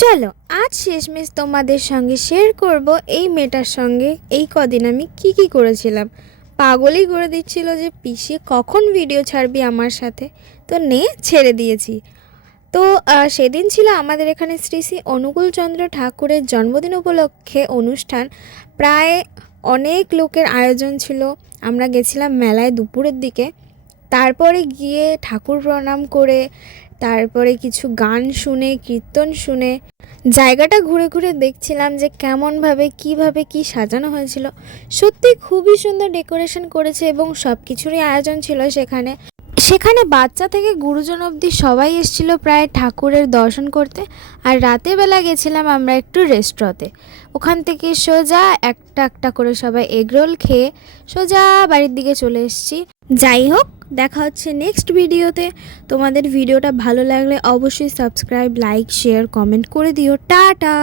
চলো আজ শেষমেশ তোমাদের সঙ্গে শেয়ার করব এই মেয়েটার সঙ্গে এই কদিন আমি কি করেছিলাম। পাগলই করে দিচ্ছিল যে পিসি কখন ভিডিও ছাড়বি আমার সাথে, তো ছেড়ে দিয়েছি। তো সেদিন ছিল আমাদের এখানে শ্রী শ্রী অনুকূলচন্দ্র ঠাকুরের জন্মদিন উপলক্ষে অনুষ্ঠান। প্রায় অনেক লোকের আয়োজন ছিল। আমরা গেছিলাম মেলায় দুপুরের দিকে। তারপরে গিয়ে ঠাকুর প্রণাম করে তারপরে কিছু গান শুনে কীর্তন শুনে জায়গাটা ঘুরে ঘুরে দেখছিলাম যে কেমনভাবে কিভাবে কি সাজানো হয়েছিল। সত্যি খুবই সুন্দর ডেকোরেশন করেছে এবং সব কিছুরই আয়োজন ছিল সেখানে। সেখানে বাচ্চা থেকে গুরুজন অবধি সবাই এসেছিল প্রায় ঠাকুরের দর্শন করতে। আর রাতের বেলা গেছিলাম আমরা একটু রেস্টুরেন্টে। ওখান থেকে সোজা একটা একটা করে সবাই এগরোল খেয়ে সোজা বাড়ির দিকে চলে এসেছি। যাই হোক, দেখা হচ্ছে নেক্সট ভিডিওতে। তোমাদের ভিডিওটা ভালো লাগলে অবশ্যই সাবস্ক্রাইব, লাইক, শেয়ার, কমেন্ট করে দিও। টাটা।